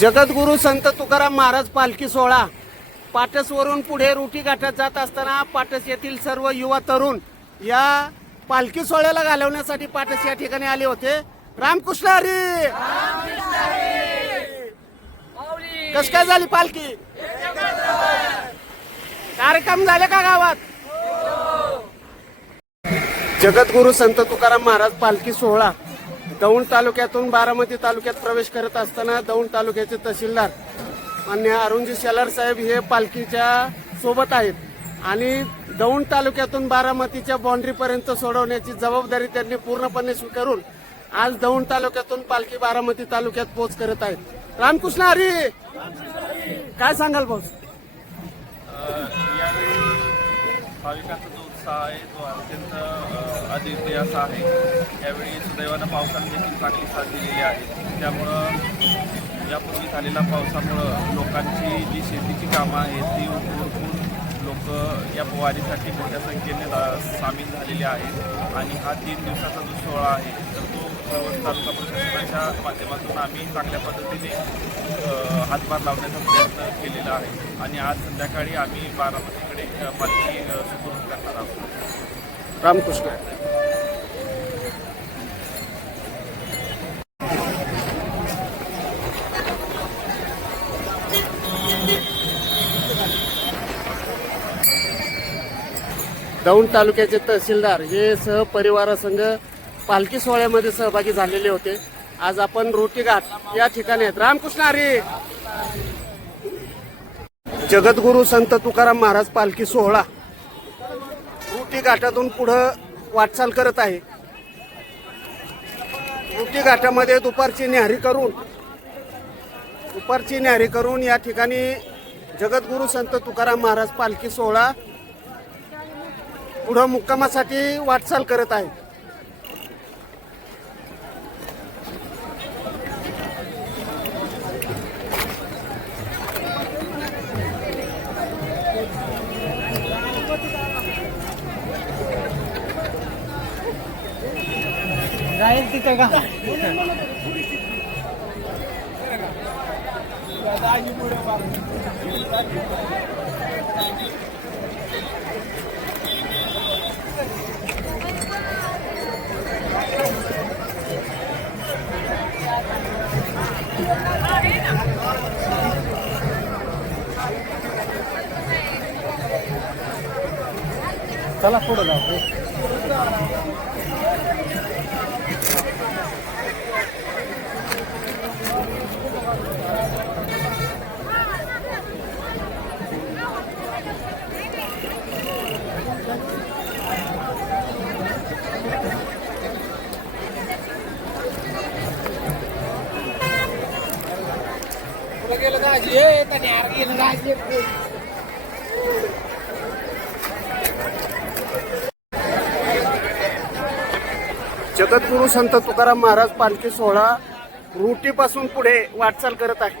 जगद्गुरु संत तुकाराम महाराज पालखी सोहळा. पाटसवरून पुढे रुटी गाठत जात असताना पाटस येथील सर्व युवा तरुण या पालखी सोहळ्याला घालवण्यासाठी पाटस या ठिकाणी आले होते. रामकृष्ण हरी! कस काय झाली पालखी? कार्यक्रम झाले का गावात? जगद्गुरु संत तुकाराम महाराज पालखी सोहळा. दौंड तालुक्यातून बारामती तालुक्यात प्रवेश करत असताना दौंड तालुक्याचे तहसीलदार मान्य अरुणजी शेलार साहेब हे पालखीच्या सोबत आहेत. आणि दौंड तालुक्यातून बारामतीच्या बाँड्रीपर्यंत सोडवण्याची जबाबदारी त्यांनी पूर्णपणे स्वीकारून आज दौंड तालुक्यातून पालखी बारामती तालुक्यात पोच करत आहेत. रामकृष्ण हरी! काय सांगाल भाऊ? जो उत्साह आहे तो अत्यंत अद्वितीय असा आहे. यावेळी सुदैवानं पावसाने देखील चांगली साथ दिलेली आहे. त्यामुळं यापूर्वी झालेल्या पावसामुळं लोकांची जी शेतीची कामं आहेत ती उरकून लोक या वारीसाठी मोठ्या संख्येने सामील झालेले आहेत. आणि हा तीन दिवसाचा जो सोहळा आहे तर तो सर्व तालुका प्रशासनाच्या माध्यमातून आम्ही चांगल्या पद्धतीने हातभार लावण्याचा प्रयत्न केलेला आहे. आणि आज संध्याकाळी आम्ही बारामतीकडे पालखी सुपूर्द रामकृष्ण. दौंड तालुक्याचे तहसीलदार हे सहपरिवारासंघ पालखी सोहळ्यामध्ये सहभागी झालेले होते. आज आपण रोटी घाट या ठिकाणी आहेत. रामकृष्ण हरी! जगद्गुरु संत तुकाराम महाराज पालखी सोहळा. घाटातून पुढं वाटचाल करत आहे. मुक्ती घाटामध्ये दुपारची न्याहारी करून दुपारची न्याहारी करून या ठिकाणी जगद्गुरु संत तुकाराम महाराज पालखी सोहळा पुढं मुक्कामासाठी वाटचाल करत आहे. जाईल तिथे का चला पुढे जाऊ जगद्गुरु संत तुकाराम महाराज पालखी सोहळा रुटीपासून पुढे वाटचाल करत आहे.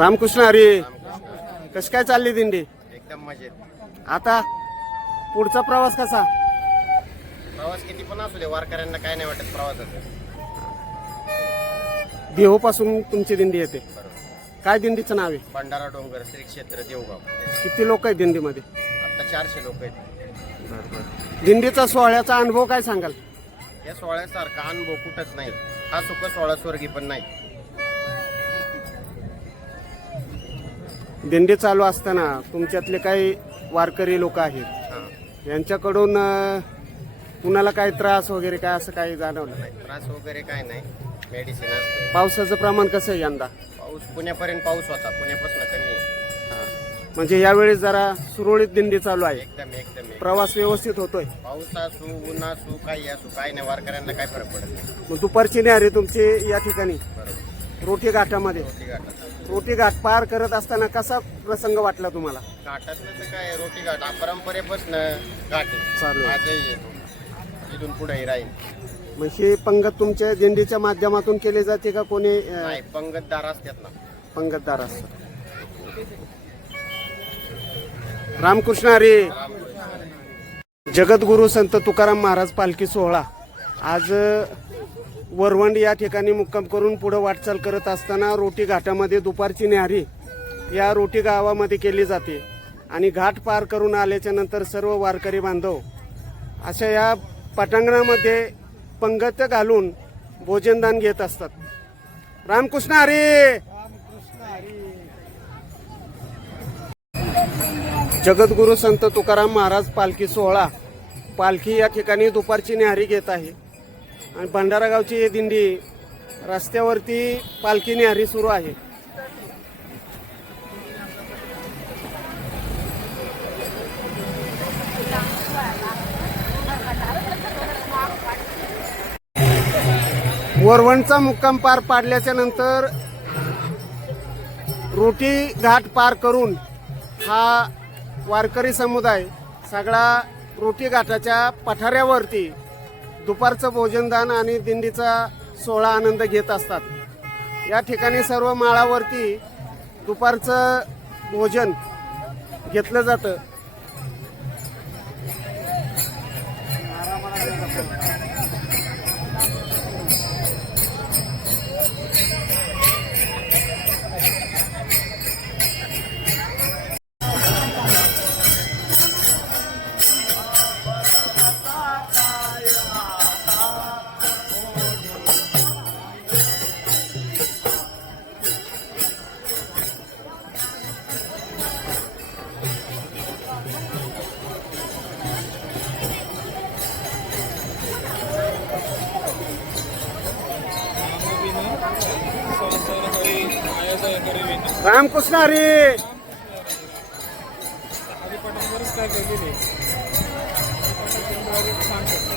रामकृष्ण हरी. कशी काय चालली दिंडी? एकदम मजेत. आता पुढचा प्रवास कसा? प्रवास किती पण असू दे वारकऱ्यांना काय नाही वाटत प्रवासाचं. देहूपासून तुमची दिंडी येते. काय दिंडीचं नाव आहे? भंडारा डोंगर श्री क्षेत्र देवगाव. किती लोक आहेत दिंडीमध्ये? आता चारशे लोक आहेत. दिंडीचा सोहळ्याचा अनुभव काय सांगाल? या सोहळ्यासारखा अनुभव कुठंच नाही. हा सुख सोहळा स्वर्गी पण नाही. दिंडी चालू असताना तुमच्यातले काही वारकरी लोक आहेत. हा. यांच्याकडून कुणाला काही त्रास वगैरे काय असं काही जाणवलं नाही? त्रास वगैरे काय नाही. मेडिसिन असतं. पावसाचं प्रमाण कसं आहे यंदा? पाऊस पुण्यापर्यंत पाऊस होता. पुण्यापासून कमी. म्हणजे यावेळी जरा सुरळीत दिंडी चालू आहे. एकदम एकदम. प्रवास व्यवस्थित होतोय? पाऊस असू ऊन असू काही असू काही नाही. वारकऱ्यांना काय फरक पडत नाही. मग दुपारची न्यारी तुमची या ठिकाणी? बरोबर. रोटी घाटामध्ये? रोटी घाटात. रोटी घाट पार करत असताना कसा प्रसंग वाटला तुम्हाला? घाटातलं तर काय रोटी घाट. हा परंपरेपासून घाट आहे. चालू आहे. आजही येतो. इथून पुढेही राहील. मग ही पंगत तुमच्या दिंडीच्या माध्यमातून केली जाते का कोणी अं, नाही पंगतदार असतात ना. पंगतदार असतं रामकृष्ण हरी. जगद्गुरु संत तुकाराम महाराज पालखी सोहळा. आज अ, वरवंड या ठिकाणी मुक्काम करून पुढे वाटचाल करत असताना रोटी घाटामध्ये दुपारची न्याहारी या रोटी गावामध्ये केली जाते आणि घाट पार करून आल्याच्यानंतर सर्व वारकरी बांधव अशा या पटांगणामध्ये पंगत घालून भोजनदान घेत असतात. रामकृष्ण हरी! जगद्गुरु संत तुकाराम महाराज पालखी सोहळा पालखी या ठिकाणी दुपारची न्याहारी घेत आहे. आणि भंडारा गावची दिंडी रस्त्यावरती पालखी न्याहारी सुरू आहे. वरवणचा मुक्काम पार पाडल्याच्या नंतर रोटी घाट पार करून हा वारकरी समुदाय सगळा रोटी घाटाच्या पठाऱ्यावरती दुपारचं भोजनदान आणि दिंडीचा सोहळा आनंद घेत असतात. या ठिकाणी सर्व माळावरती दुपारचं भोजन घेतलं जातं. रामकृष्ण हरी. पटांवरच काय केलेली पटांवरच